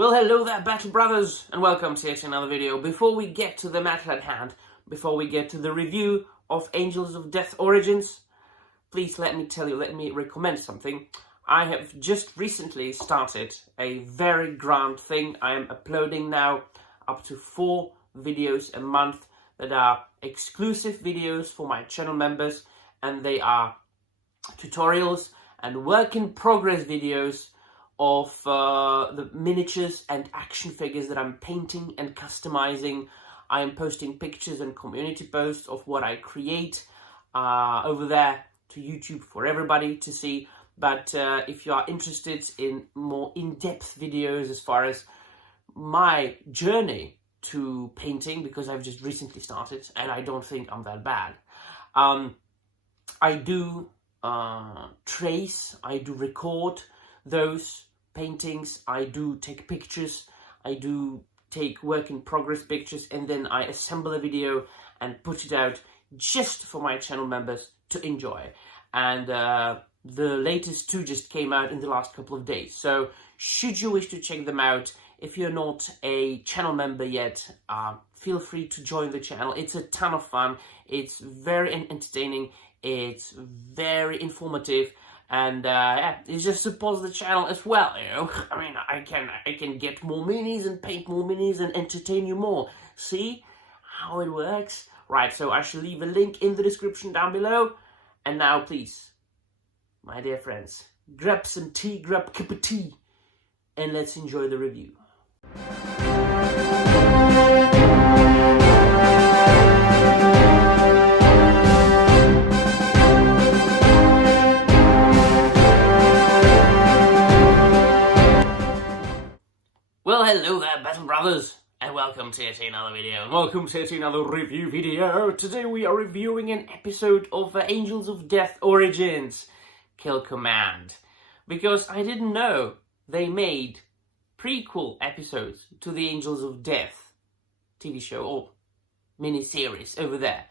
Well, hello there, Battle Brothers, and welcome to yet another video. Before we get to the matter at hand, before we get to the review of Angels of Death Origins, please let me recommend something. I have just recently started a very grand thing. I am uploading now up to 4 videos a month that are exclusive videos for my channel members, and they are tutorials and work-in-progress videos of the miniatures and action figures that I'm painting and customizing. I am posting pictures and community posts of what I create over there to YouTube for everybody to see. But if you are interested in more in-depth videos as far as my journey to painting, because I've just recently started and I don't think I'm that bad, I do trace, I do record those paintings, I do take pictures, I do take work-in-progress pictures, and then I assemble a video and put it out just for my channel members to enjoy. And the latest 2 just came out in the last couple of days. So should you wish to check them out, if you're not a channel member yet, feel free to join the channel. It's a ton of fun. It's very entertaining. It's very informative. And yeah, it just supports the channel as well, you know. I mean, I can get more minis and paint more minis and entertain you more. See how it works? Right, so I shall leave a link in the description down below. And now, please, my dear friends, grab some tea, grab a cup of tea, and let's enjoy the review. Well, hello there, Battle Brothers, and welcome to yet another video, and welcome to yet another review video. Today we are reviewing an episode of Angels of Death Origins, Kill Command, because I didn't know they made prequel episodes to the Angels of Death TV show or miniseries over there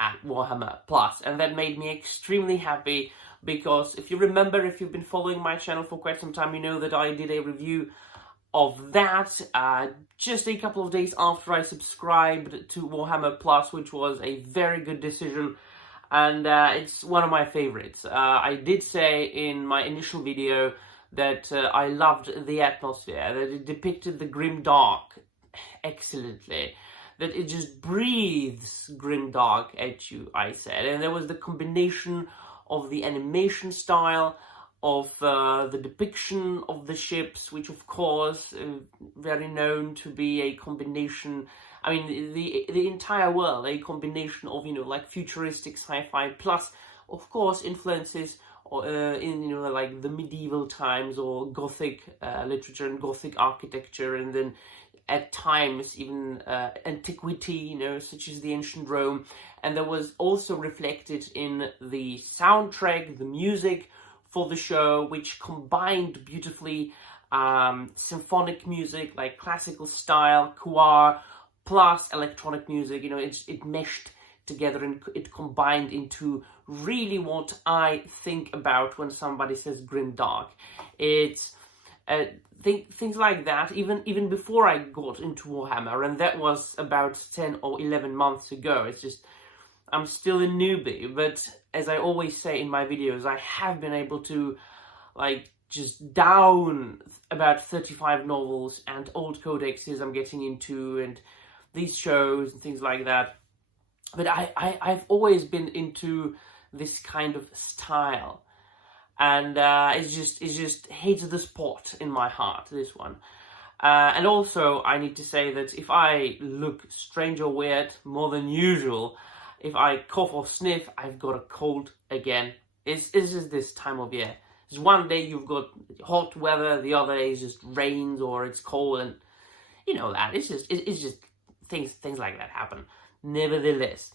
at Warhammer Plus, and that made me extremely happy because if you remember, if you've been following my channel for quite some time, you know that I did a review of that just a couple of days after I subscribed to Warhammer Plus, which was a very good decision, and it's one of my favorites. I did say in my initial video that I loved the atmosphere, that it depicted the grim dark excellently, that it just breathes grim dark at you, I said. And there was the combination of the animation style, of the depiction of the ships, which of course very known to be a combination, I mean the entire world, a combination of, you know, like futuristic sci-fi plus of course influences in, you know, like the medieval times or Gothic literature and Gothic architecture, and then at times even antiquity, you know, such as the ancient Rome. And there was also reflected in the soundtrack, the music for the show, which combined beautifully symphonic music, like classical style, choir, plus electronic music. You know, it meshed together and it combined into really what I think about when somebody says grim dark. It's things like that, even before I got into Warhammer, and that was about 10 or 11 months ago. It's just, I'm still a newbie, but as I always say in my videos, I have been able to, like, just down about 35 novels and old codexes I'm getting into, and these shows and things like that. But I've always been into this kind of style, and it just hits the spot in my heart, this one. And also, I need to say that if I look strange or weird more than usual, if I cough or sniff, I've got a cold again. It's just this time of year. It's one day you've got hot weather, the other day is just rains or it's cold, and you know that. It's just things like that happen. Nevertheless,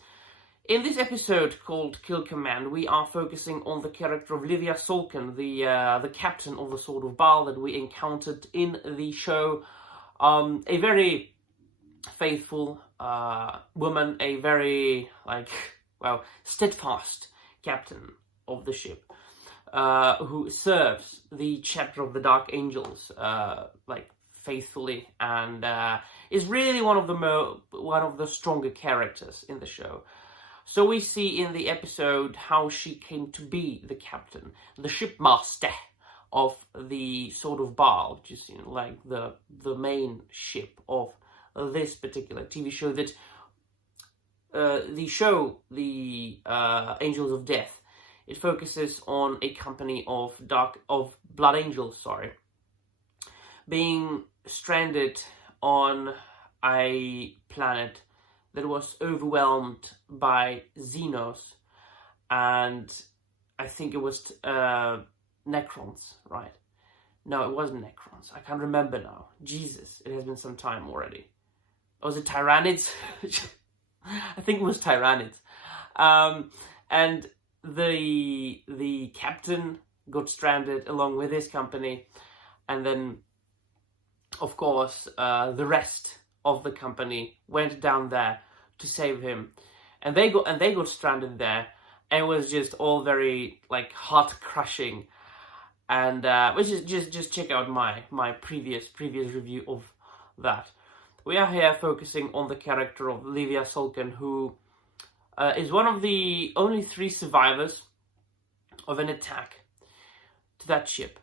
in this episode called Kill Command, we are focusing on the character of Livia Solken, the captain of the Sword of Baal that we encountered in the show. A very faithful woman, a very, like, well, steadfast captain of the ship, who serves the chapter of the Dark Angels, like faithfully, and is really one of the stronger characters in the show. So we see in the episode how she came to be the captain, the shipmaster of the Sword of Baal, which is, you know, like the main ship of this particular TV show. That the Angels of Death, it focuses on a company of blood angels, being stranded on a planet that was overwhelmed by Xenos, and I think it was Necrons, right? No, it wasn't Necrons. I can't remember now. Jesus, it has been some time already. Was it Tyrannids? I think it was Tyrannids. And the captain got stranded along with his company, and then, of course, the rest of the company went down there to save him, and they got stranded there, and it was just all very like heart crushing. And which is just check out my previous review of that. We are here focusing on the character of Livia Sulkin, who is one of the only 3 survivors of an attack to that ship,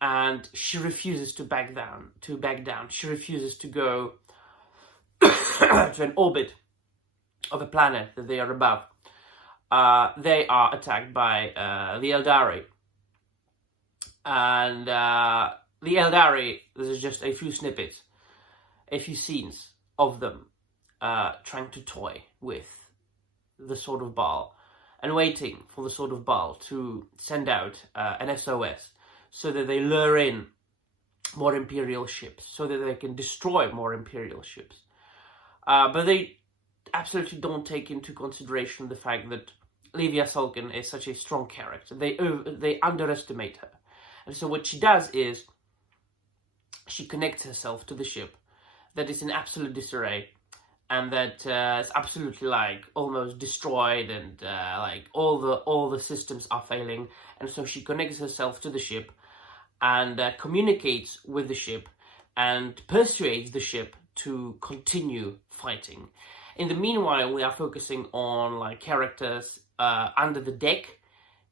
and she refuses to back down. She refuses to go to an orbit of a planet that they are above. They are attacked by the Eldari. And the Eldari, this is just a few snippets, a few scenes of them trying to toy with the Sword of Baal and waiting for the Sword of Baal to send out an SOS so that they lure in more Imperial ships, so that they can destroy more Imperial ships. But they absolutely don't take into consideration the fact that Livia Sulkin is such a strong character. They underestimate her. And so what she does is she connects herself to the ship that is in absolute disarray, and that is absolutely like almost destroyed, and like all the systems are failing. And so she connects herself to the ship and communicates with the ship and persuades the ship to continue fighting. In the meanwhile, we are focusing on like characters under the deck,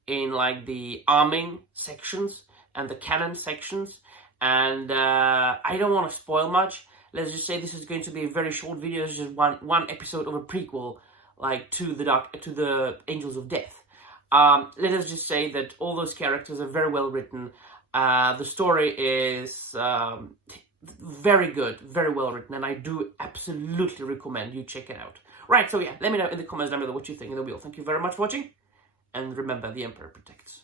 in like the arming sections and the cannon sections, and I don't want to spoil much. Let's just say this is going to be a very short video. It's just one episode of a prequel, like to the Angels of Death. Let us just say that all those characters are very well written. The story is very good, very well written, and I do absolutely recommend you check it out. Right, so yeah, let me know in the comments down below what you think in the wheel. Thank you very much for watching, and remember, the Emperor protects.